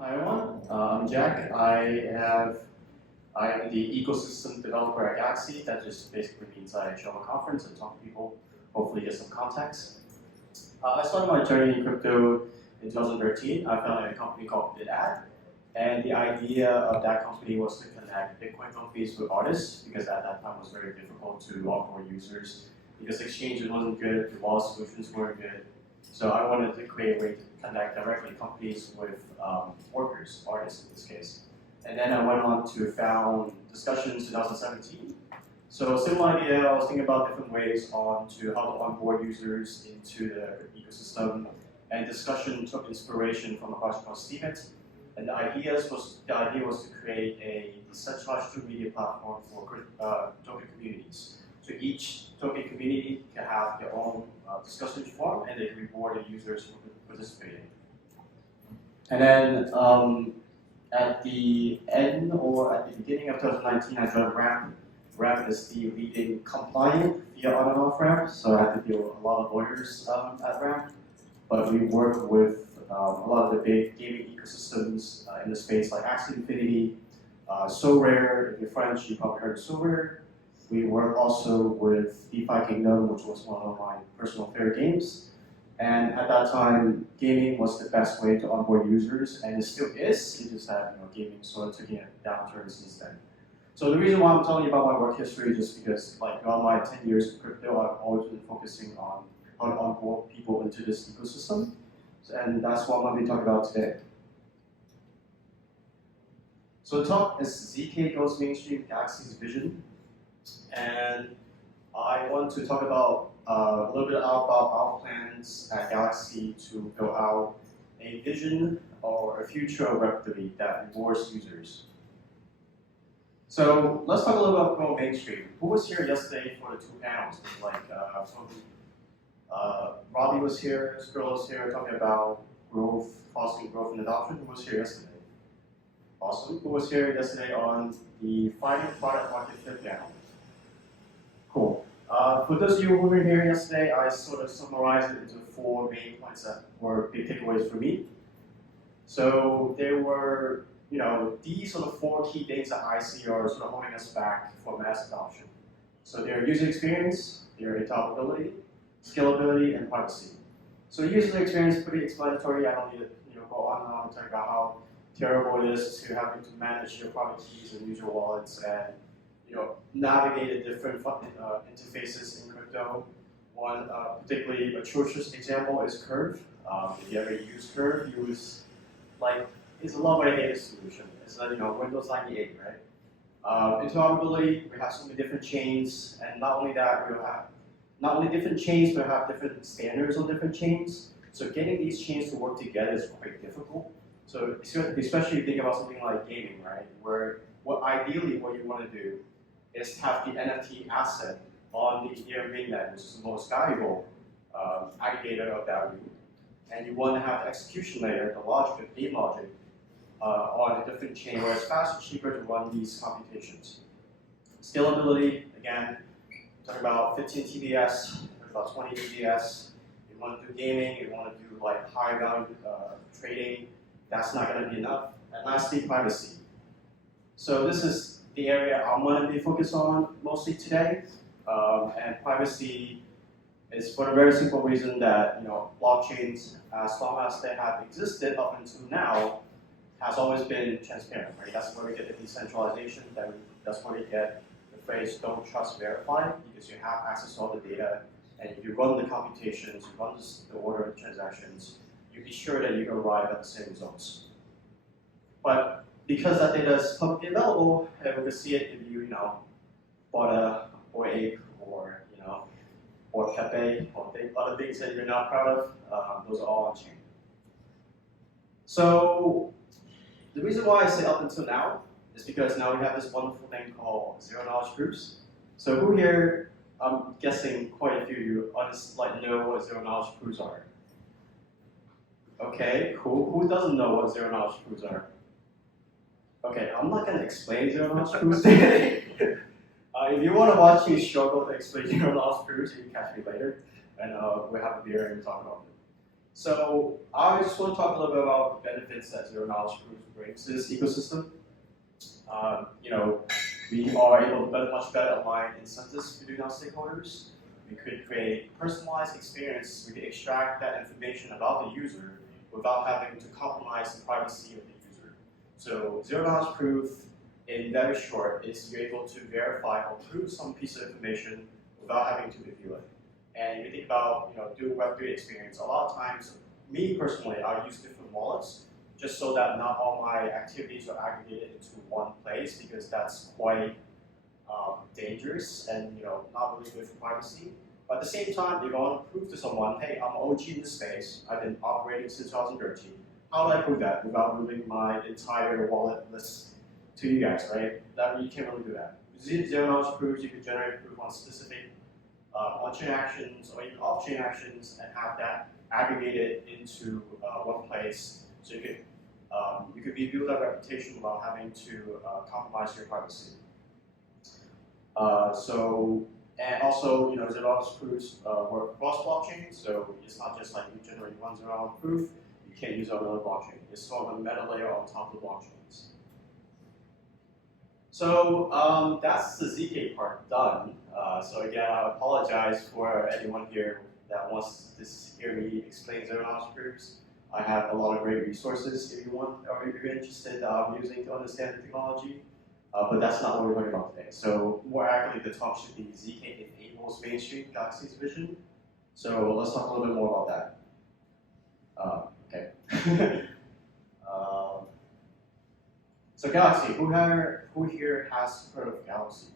Hi everyone, I'm Jack. I'm the ecosystem developer at Galxe. That just basically means I show up a conference and talk to people, hopefully get some context. I started my journey in crypto in 2013. I founded a company called BitAd, and the idea of that company was to connect Bitcoin companies with artists, because at that time it was very difficult to onboard users, because exchanges wasn't good, the wallet solutions weren't good. So I wanted to create a way to connect directly companies with workers, artists in this case. And then I went on to found Discussion in 2017. So similar idea, I was thinking about different ways on to how to onboard users into the ecosystem. And Discussion took inspiration from a project called Steemit. And the idea was to create a decentralized social media platform for token communities. So each token community can have their own discussion forum, and they reward the users for participating. And then at the end or at the beginning of 2019, I joined Ramp. Ramp is the leading compliant via on and off ramp, so I had to deal with a lot of lawyers at Ramp. But we work with a lot of the big gaming ecosystems in the space, like Axie Infinity, SoRare. If you're French, you probably heard of SoRare. We work also with DeFi Kingdom, which was one of my personal favorite games. And at that time, gaming was the best way to onboard users, and it still is. It just had gaming sort of taking a downturn since then. So the reason why I'm telling you about my work history is just because, like, throughout my 10 years in crypto, I've always been focusing on how to onboard people into this ecosystem. And that's what I'm going to be talking about today. So the talk is ZK Goes Mainstream, Galxe's Vision. And I want to talk about a little bit about our plans at Galxe to go out a vision or a future of Web3 that rewards users. So let's talk a little about going mainstream. Who was here yesterday for the two panels? Like Robbie was here, Skirl was here talking about growth, fostering growth and adoption. Who was here yesterday? Awesome. Who was here yesterday on the finding product market fit panel? Cool. For those of you who were here yesterday, I sort of summarized it into 4 main points that were big takeaways for me. So there were, these sort of 4 key things that I see are sort of holding us back for mass adoption. So their user experience, their interoperability, scalability, and privacy. So user experience is pretty explanatory. I don't need to go on and on and talk about how terrible it is to having to manage your private keys and use your wallets and navigate the different interfaces in crypto. One particularly atrocious example is Curve. If you ever use Curve, it's a long-way solution. It's Windows 98, right? Interoperability, we have so many different chains, and not only that, we'll have not only different chains, but have different standards on different chains. So getting these chains to work together is quite difficult. So especially if you think about something like gaming, right? Where ideally what you want to do is have the NFT asset on the Ethereum mainnet, which is the most valuable aggregator of value. And you want to have the execution layer, the logic, the game logic, on a different chain where it's faster, cheaper to run these computations. Scalability, again, talking about 15 TBS, about 20 TBS. You want to do gaming, you want to do like high value trading, that's not going to be enough. And lastly, privacy. So this is the area I'm going to be focused on mostly today. And privacy is for the very simple reason that blockchains, as long as they have existed up until now, has always been transparent, right? That's where we get the decentralization. That's where we get the phrase "don't trust, verify," because you have access to all the data, and if you run the computations, you run the order of transactions, you be sure that you arrive at the same results. But because that data is publicly available, and we can see it if you bought a Bored Ape or Pepe or other things that you're not proud of, those are all on chain. So the reason why I say up until now is because now we have this wonderful thing called zero-knowledge proofs. So who here, I'm guessing quite a few of you know what zero-knowledge proofs are. Okay, cool. Who doesn't know what zero-knowledge proofs are? Okay, I'm not going to explain zero-knowledge proofs today. If you want to watch me struggle to explain zero-knowledge proofs, you can catch me later, and we'll have a beer and talk about it. So I just want to talk a little bit about the benefits that zero knowledge proof brings to this ecosystem. You know, we are able to much better align incentives between our stakeholders. We could create personalized experience. We could extract that information about the user without having to compromise the privacy of the user. So zero knowledge proof, in very short, is you're able to verify or prove some piece of information without having to review it. And if you think about doing Web3 experience, a lot of times, me personally, I use different wallets just so that not all my activities are aggregated into one place, because that's quite dangerous and not really good for privacy. But at the same time, if I want to prove to someone, hey, I'm OG in this space, I've been operating since 2013, how do I prove that without moving my entire wallet list to you guys, right? That you can't really do that. Zero knowledge proofs, you can generate proof on specific on-chain actions or even off-chain actions and have that aggregated into one place, so you could rebuild that reputation without having to compromise your privacy. And also, zero knowledge proofs work across blockchains, so it's not just like you generate one zero knowledge proof, you can't use it on another blockchain. It's sort of a meta layer on top of the blockchains. So that's the ZK part done. So again, I apologize for anyone here that wants to hear me explain zero knowledge proofs. I have a lot of great resources if you want, or if you're interested using to understand the technology. But that's not what we're talking about today. So more accurately, the talk should be ZK enables mainstream Galxe's vision. So let's talk a little bit more about that. Okay. So Galxe, who here has heard of Galxe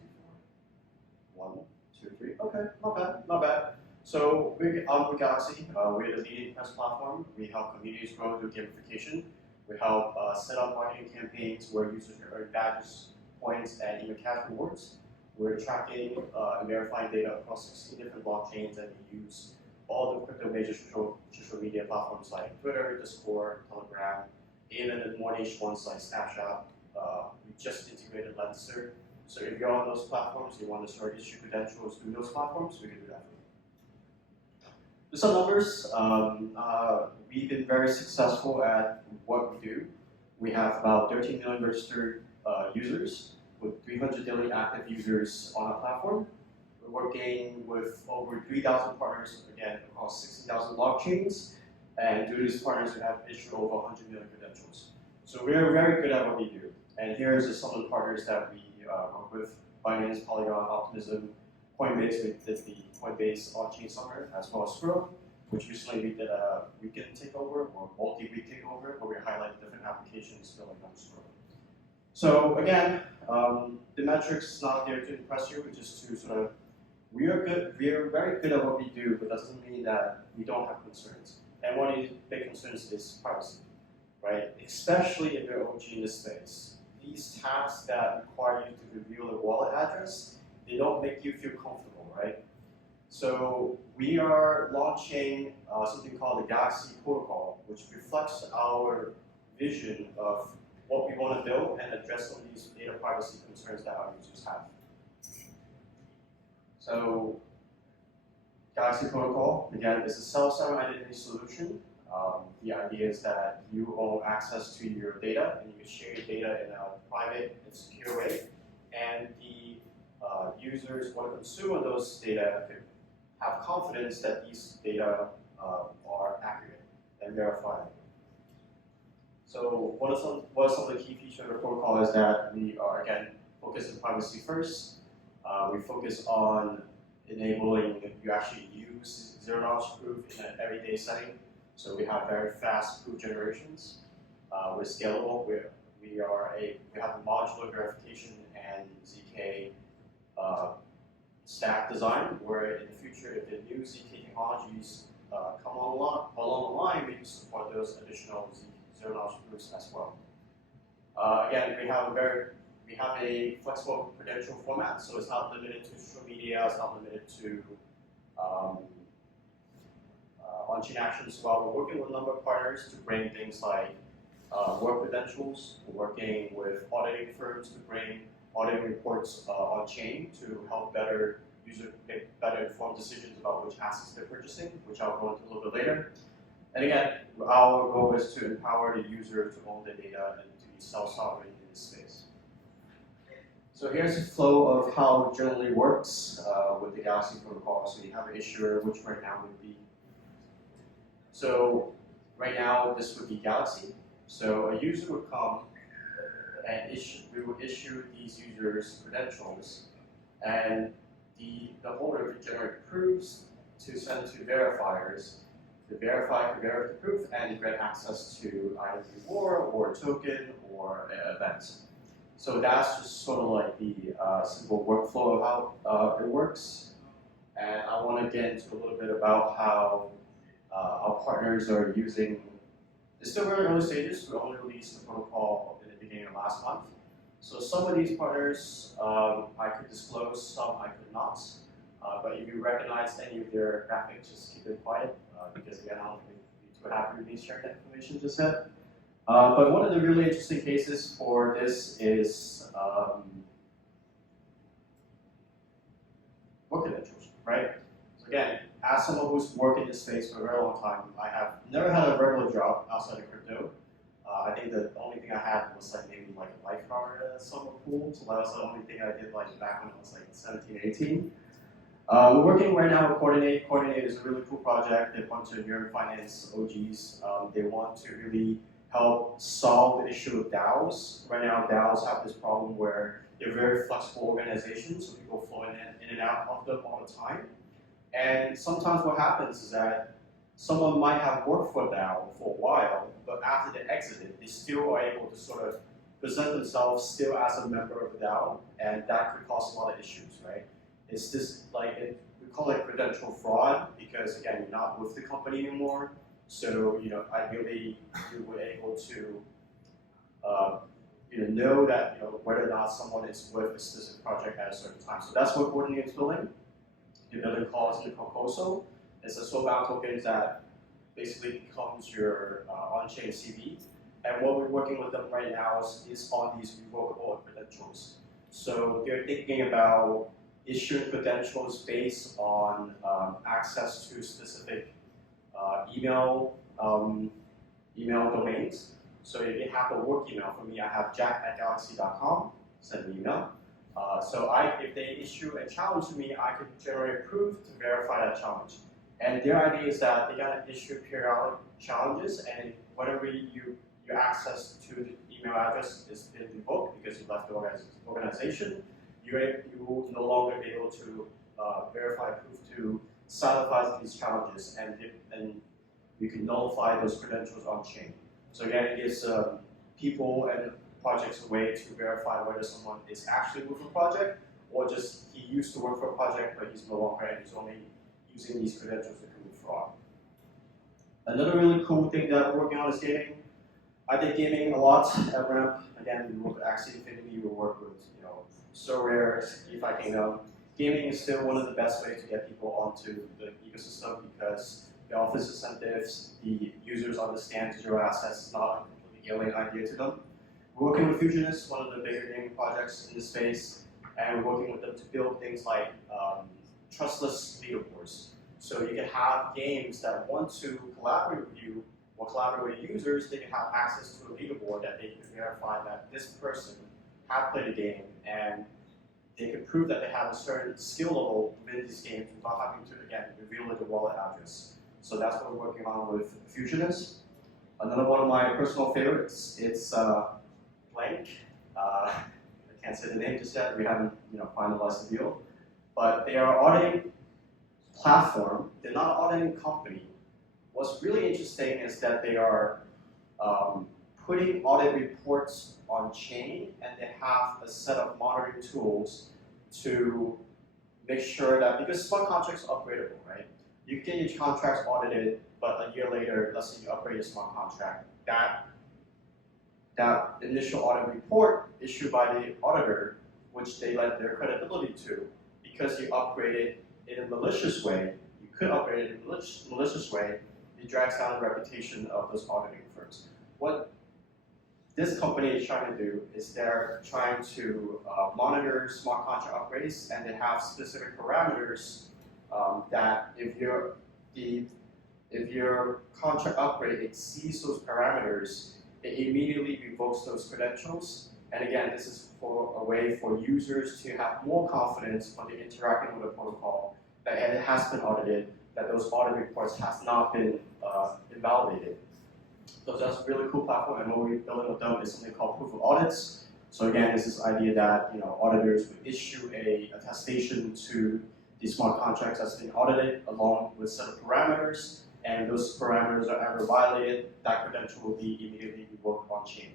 before? 1, 2, 3. Okay, not bad, not bad. So with Galxe, we're the leading press platform. We help communities grow through gamification. We help set up marketing campaigns where users can earn badges, points, and even cash rewards. We're tracking and verifying data across 16 different blockchains, and we use all the crypto major social media platforms like Twitter, Discord, Telegram, even the more niche ones like Snapchat. We just integrated Linktree. So if you're on those platforms, you want to start issue credentials through those platforms, we can do that for you. Just some numbers. We've been very successful at what we do. We have about 13 million registered users with 300 daily active users on our platform. We're working with over 3,000 partners, again, across 60,000 blockchains. And due to these partners, we have issued over 100 million credentials. So we're very good at what we do. And here's some of the partners that we work with: Binance, Polygon, Optimism, Coinbase. We did the Coinbase on-chain summer, as well as Scrum, which recently we did a weekend takeover or multi-week takeover, where we highlight different applications building on Scrum. So again, the metrics not there to impress you, it's just to sort of, we are very good at what we do, but that doesn't mean that we don't have concerns. And one of the big concerns is privacy, right? Especially if you're OG in this space. These tasks that require you to reveal the wallet address, they don't make you feel comfortable, right? So we are launching something called the Galxe protocol, which reflects our vision of what we want to build and address some of these data privacy concerns that our users have. So Galxe protocol, again, is a self-sovereign identity solution. The idea is that you own access to your data, and you can share your data in a private and secure way. And the users want to consume those data could have confidence that these data are accurate and verified. So what are some of the key features of the protocol is that we are, again, focused on privacy first. We focus on enabling you actually use zero knowledge proof in an everyday setting. So we have very fast proof generations. We're scalable. We have a modular verification and ZK stack design, where in the future, if the new ZK technologies come along the line, we can support those additional zero knowledge proofs as well. Again, we have a flexible credential format, so it's not limited to social media, it's not limited to on-chain actions. While we're working with a number of partners to bring things like work credentials, we're working with auditing firms to bring auditing reports on-chain to help users make better informed decisions about which assets they're purchasing, which I'll go into a little bit later. And again, our goal is to empower the user to own the data and to be self-sovereign in this space. So here's the flow of how it generally works with the Galxe protocol. So you have an issuer, which right now would be. So right now, this would be Galxe. So a user would come and we would issue these users credentials, and the holder could generate proofs to send to verifiers. The verifier could verify the proof and grant access to either reward or a token or an event. So that's just sort of like the simple workflow of how it works. And I want to get into a little bit about how our partners are using. It's still very early stages. We only released the protocol in the beginning of last month. So some of these partners I could disclose, some I could not. But if you recognize any of their graphics, just keep it quiet because again, I don't think we'd be too happy with me sharing that information just yet. But one of the really interesting cases for this is work credentials, right? So again, as someone who's worked in this space for a very long time, I have never had a regular job outside of crypto. I think the only thing I had was like maybe like a lifeguard at a summer pool. So that was the only thing I did like back when I was like 17, 18. We're working right now with Coordinate. Coordinate is a really cool project. They're a bunch of Euro Finance OGs. They want to really help solve the issue of DAOs. Right now, DAOs have this problem where they're very flexible organizations, so people flow in and out of them all the time. And sometimes what happens is that someone might have worked for a DAO for a while, but after they exited, they still are able to sort of present themselves still as a member of the DAO, and that could cause a lot of issues, right? It's this, like, we call it credential fraud because, again, you're not with the company anymore. So, ideally, you were able to, know that, whether or not someone is with a specific project at a certain time. So that's what Coordinate is building. The building calls in Cocoso. It's a soulbound token that basically becomes your on-chain CV. And what we're working with them right now is on these revocable credentials. So they're thinking about issuing credentials based on access to specific email domains. So if you have a work email, for me, I have jack@galxe.com, send me email. So if they issue a challenge to me, I could generate proof to verify that challenge. And their idea is that they're gonna issue periodic challenges, and whenever your access to the email address is been revoked because you left the organization, you will no longer be able to verify proof to satisfy these challenges, and you can nullify those credentials on chain. So again, it gives people and projects a way to verify whether someone is actually with a project, or just he used to work for a project, but he's no longer, and he's only using these credentials to commit fraud. Another really cool thing that we're working on is gaming. I did gaming a lot at Ramp. Again, we work with Axie Infinity, we work with SoRare, DeFi Kingdom. Gaming is still one of the best ways to get people onto the ecosystem because it offers incentives, the users understand digital assets is not a completely alien idea to them. We're working with Fusionists, one of the bigger gaming projects in this space, and we're working with them to build things like trustless leaderboards. So you can have games that want to collaborate with you or collaborate with users, they can have access to a leaderboard that they can verify that this person have played a game, and they can prove that they have a certain skill level within these games without having to, again, reveal the wallet address. So that's what we're working on with Fusionists. Another one of my personal favorites, it's Blank. I can't say the name just yet. We haven't finalized the deal. But they are an auditing platform. They're not an auditing company. What's really interesting is that they are putting audit reports on chain, and they have a set of monitoring tools to make sure that, because smart contracts are upgradable, right? You can get your contracts audited, but a year later, let's say you upgrade your smart contract, that initial audit report issued by the auditor, which they lend their credibility to, because you upgraded in a malicious way, you could upgrade it in a malicious way, it drags down the reputation of those auditing firms. What this company is trying to do is they're trying to monitor smart contract upgrades, and they have specific parameters that if the if your contract upgrade exceeds those parameters, it immediately revokes those credentials. And again, this is for a way for users to have more confidence when they're interacting with a protocol that it has been audited, that those audit reports has not been invalidated. So that's a really cool platform, and what we're building with them is something called proof of audits. So again, this is the idea that auditors would issue a attestation to the smart contracts that's been audited along with a set of parameters, and those parameters are ever violated, that credential will be immediately revoked on chain.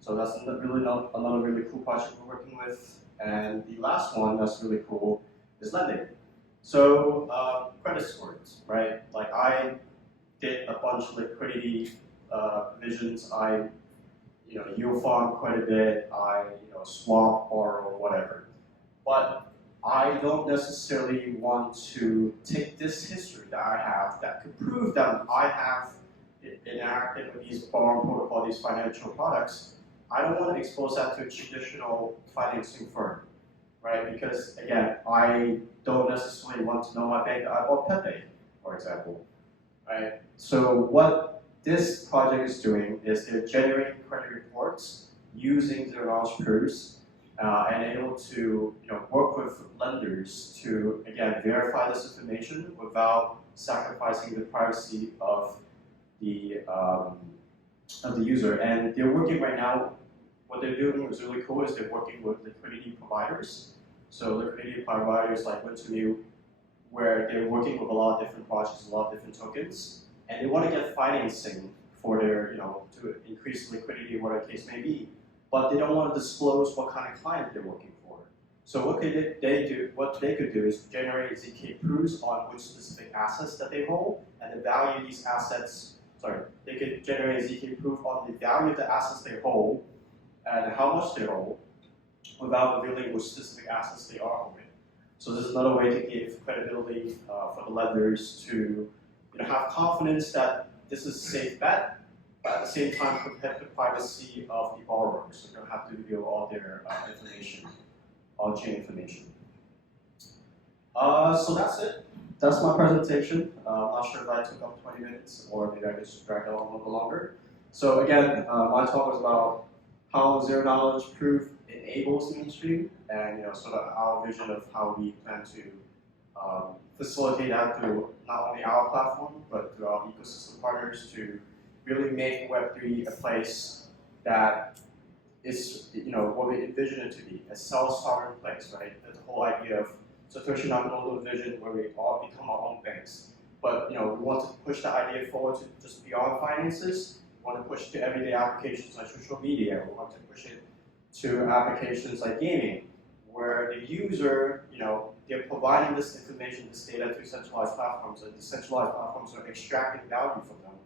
So that's another really cool project we're working with. And the last one that's really cool is lending. So credit scores, right? Like I did a bunch of liquidity provisions. I yield farm quite a bit. I swap, borrow, whatever. But I don't necessarily want to take this history that I have that could prove that I have interacted with these borrowing protocol, these financial products. I don't want to expose that to a traditional financing firm, right? Because again, I don't necessarily want to know my bank that I bought Pepe, for example, right? So what this project is doing is they're generating credit reports using zero-knowledge proofs and able to work with lenders to, again, verify this information without sacrificing the privacy of the user. And they're working right now, what they're doing is really cool, is they're working with liquidity providers. So liquidity providers like Linktree, where they're working with a lot of different projects, a lot of different tokens, and they want to get financing for their, to increase liquidity, whatever the case may be. But they don't want to disclose what kind of client they're working for. So what they could do is generate ZK proofs on which specific assets that they hold and the value of these assets. They could generate ZK proof on the value of the assets they hold and how much they hold without revealing which specific assets they are holding. So this is another way to give credibility for the lenders to have confidence that this is a safe bet, but at the same time protect the privacy of the borrowers. So they don't have to reveal all their information, on-chain information. So that's it. That's my presentation. I'm not sure if I took up 20 minutes or maybe I could just drag it on a little bit longer. So again, my talk was about how zero-knowledge proof enables mainstream, and sort of our vision of how we plan to facilitate that through not only our platform, but through our ecosystem partners to really make Web3 a place that is, what we envision it to be, a self-sovereign place, right? That's the whole idea of Satoshi Nakamoto's vision where we all become our own banks. But, we want to push the idea forward to just beyond finances. We want to push to everyday applications like social media. We want to push it to applications like gaming, where the user, they're providing this information, this data to centralized platforms, and the centralized platforms are extracting value from them.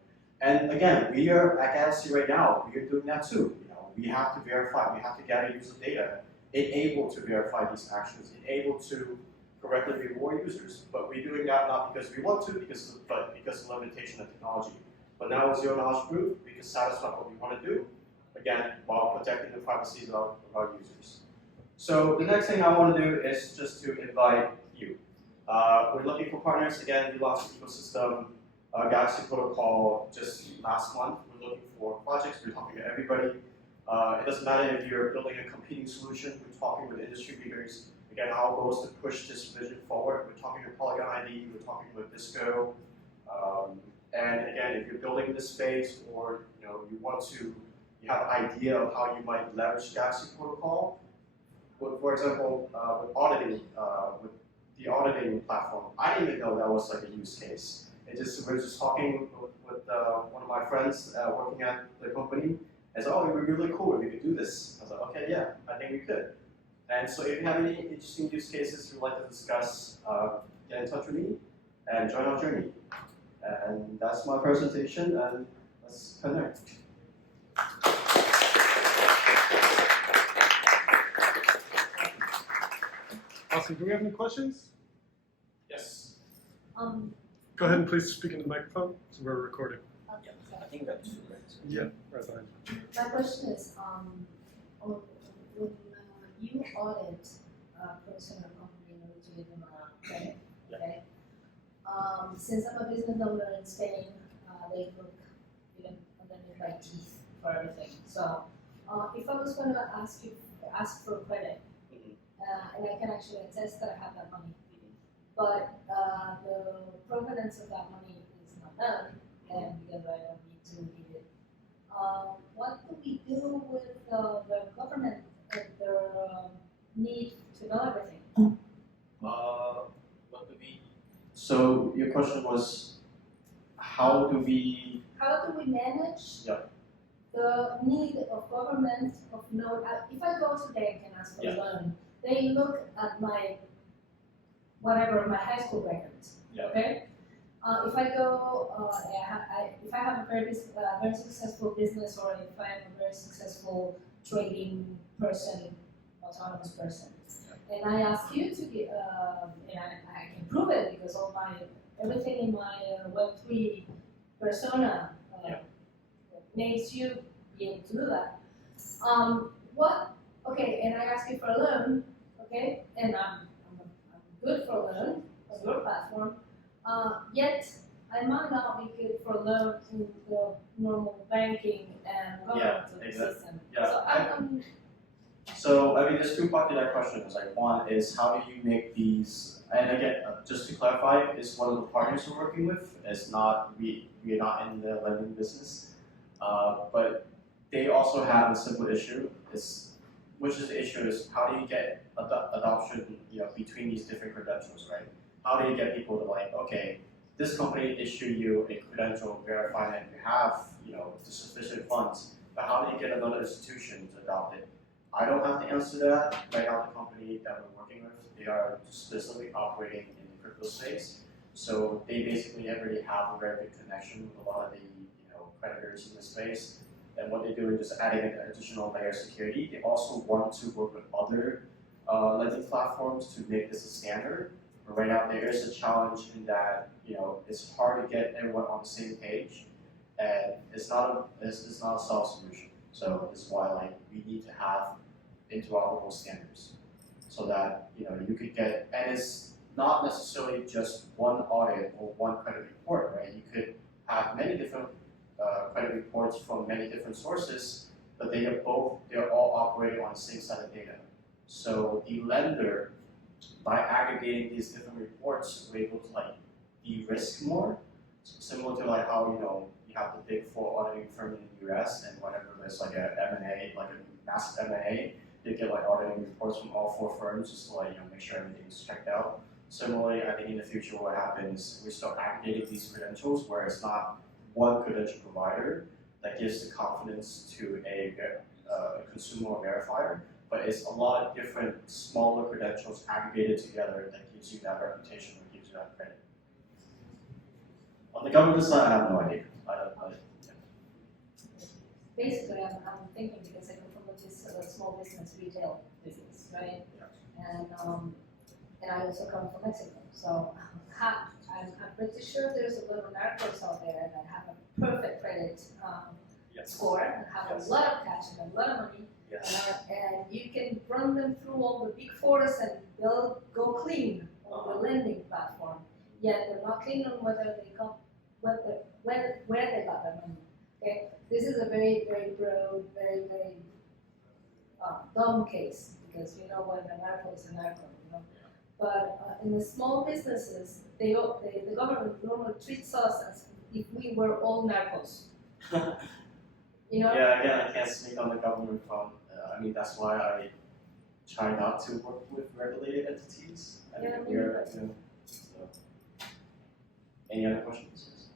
And again, we are at Galxe right now. We are doing that too. We have to verify. We have to gather user data, able to verify these actions, able to correctly reward users. But we're doing that not because we want to, but because of limitation of technology. But now with zero-knowledge proof, we can satisfy what we want to do, again, while protecting the privacy of our users. So the next thing I want to do is just to invite you. We're looking for partners. Again, we launched the ecosystem Galxe protocol just last month. We're looking for projects. We're talking to everybody. It doesn't matter if you're building a competing solution. We're talking with industry leaders. Again, our goal is to push this vision forward. We're talking to Polygon ID. We're talking with Disco. And again, if you're building this space, or you have an idea of how you might leverage Galxe protocol. For example, with the auditing platform, I didn't even know that was like a use case. We're just talking with one of my friends working at the company, and said, "Oh, it would be really cool if we could do this." I was like, "Okay, yeah, I think we could." And so, if you have any interesting use cases you'd like to discuss, get in touch with me and join our journey. And that's my presentation, and let's connect. Awesome. Do we have any questions? Yes. Go ahead and please speak into the microphone, so we're recording. Yeah, I think that's right. Yeah, right behind you. My question is, when you audit a personal company with credit, Yeah. okay? Since I'm a business owner in Spain, they look even underneath my teeth for everything. So if I was going to ask for credit, and I can actually attest that I have that money, but the provenance of that money is not known, and because I don't need to read it. What do we do with the government and their need to know everything? What do we? So your question was, how do we? How do we manage Yeah. the need of government of know? If I go to bank and ask for a Yeah. loan, they look at my whatever my high school records. Yeah. Okay. If I go, if I have a very successful business, or if I am a very successful trading person, autonomous person, and I ask you to get, and I can prove it because everything in my Web3 persona makes you be able to do that. Okay, and I ask you for a loan, okay, and I'm good for a loan on your platform, yet I might not be good for a loan in the normal banking and government system. Yeah. So So, I mean, there's two parts to that question. It's like, one is how do you make these, and again, just to clarify, is one of the partners we're working with. It's not, we are not in the lending business, but they also have a simple issue, which is the issue is how do you get adoption, between these different credentials, right? How do you get people to like, okay, this company issue you a credential verifying that you have, the sufficient funds, but how do you get another institution to adopt it? I don't have the answer to that. Right now, the company that we're working with, they are specifically operating in the crypto space. So they basically already have a very good connection with a lot of the creditors in the space. And what they do is just adding an additional layer of security. They also want to work with other lending platforms to make this a standard. But right now, there is a challenge in that it's hard to get everyone on the same page, and it's not a solved solution. So this is why we need to have interoperable standards, so that you could get, and it's not necessarily just one audit or one credit report, right? You could have many different credit reports from many different sources, but they're all operating on the same set of data. So the lender, by aggregating these different reports, we're able to de-risk more, similar to how you have the big four auditing firm in the US, and whenever there's a M&A, a massive M&A, they get auditing reports from all four firms just to make sure everything's checked out. Similarly, I think in the future what happens, we start aggregating these credentials where it's not one credential provider that gives the confidence to a consumer or verifier, but it's a lot of different smaller credentials aggregated together that gives you that reputation, that gives you that credit. On the government side, I have no idea. basically, I'm thinking because I come from this small business, retail business, right? And I also come from Mexico, so I'm pretty sure there's a little narcos out there that have a perfect credit score and have a lot of cash and a lot of money, and you can run them through all the big fours and they'll go clean on the lending platform. Yet they're not clean on whether they come, where they got their money. Okay, this is a very, very broad, very, very dumb case because when a narco is a narco, But in the small businesses, the government normally treats us as if we were all narcos. Yeah, again, I can't speak on the government front. I mean, that's why I try not to work with regulated entities. So. Any other questions?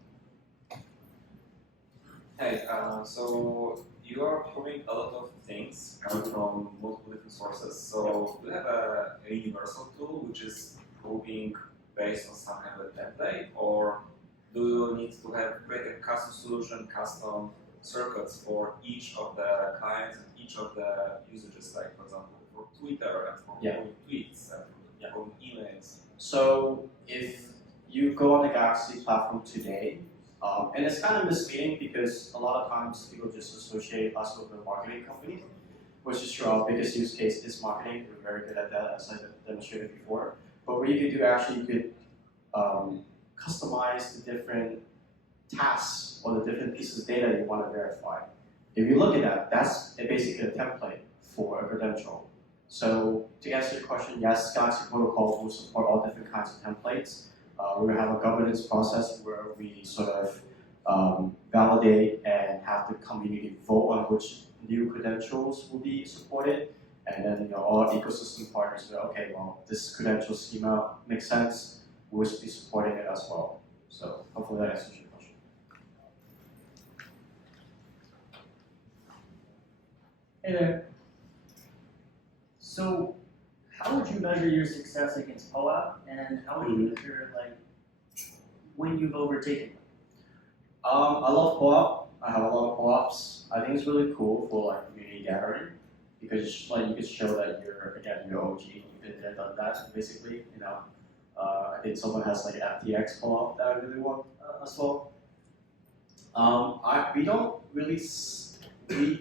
Hey, so you are proving a lot of things coming from multiple different sources. So do you have a universal tool which is proving based on some kind of template, or do you need to create a custom solution, custom circuits for each of the clients and each of the usages, like for example for Twitter and for tweets and for emails? So if you go on the Galxe platform today, and it's kind of misleading because a lot of times people just associate us with a marketing company, which is true. Our biggest use case is marketing. We're very good at that, as I demonstrated before. But what you could do, actually, you could customize the different tasks or the different pieces of data you want to verify. If you look at that, that's basically a template for a credential. So to answer your question, yes, Galxe protocol will support all different kinds of templates. We will have a governance process where we sort of validate and have the community vote on which new credentials will be supported. And then all ecosystem partners go, okay, well, this credential schema makes sense. We'll be supporting it as well. So hopefully that answers your question. Hey there. So, how would you measure your success against POAP, and how would you measure when you've overtaken them? I love co-op. I have a lot of co-ops. I think it's really cool for community gathering because you can show that you're OG. You've been there, done that. Basically, I think someone has FTX co-op that I really want as well. We don't really.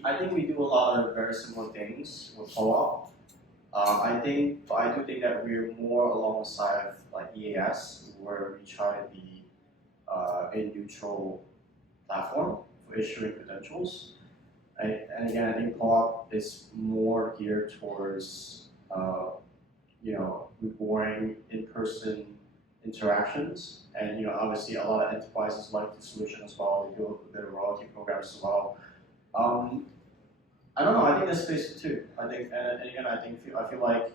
I think we do a lot of very similar things with co-op. I do think that we're more alongside of EAS, where we try to be a neutral platform for issuing credentials. And again, I think co-op is more geared towards rewarding in-person interactions. And obviously, a lot of enterprises like the solution as well. They do a bit of royalty programs as well. I don't know. I think there's space too. I think, and again, I feel like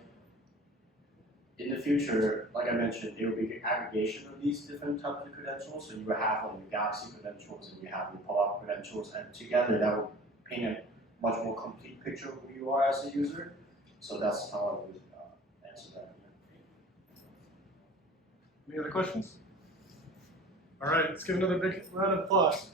in the future, like I mentioned, there will be aggregation of these different types of credentials. So you will have your Galxe credentials and you have your POAP credentials, and together that will paint a much more complete picture of who you are as a user. So that's how I would answer that. Any other questions? All right, let's give another big round of applause.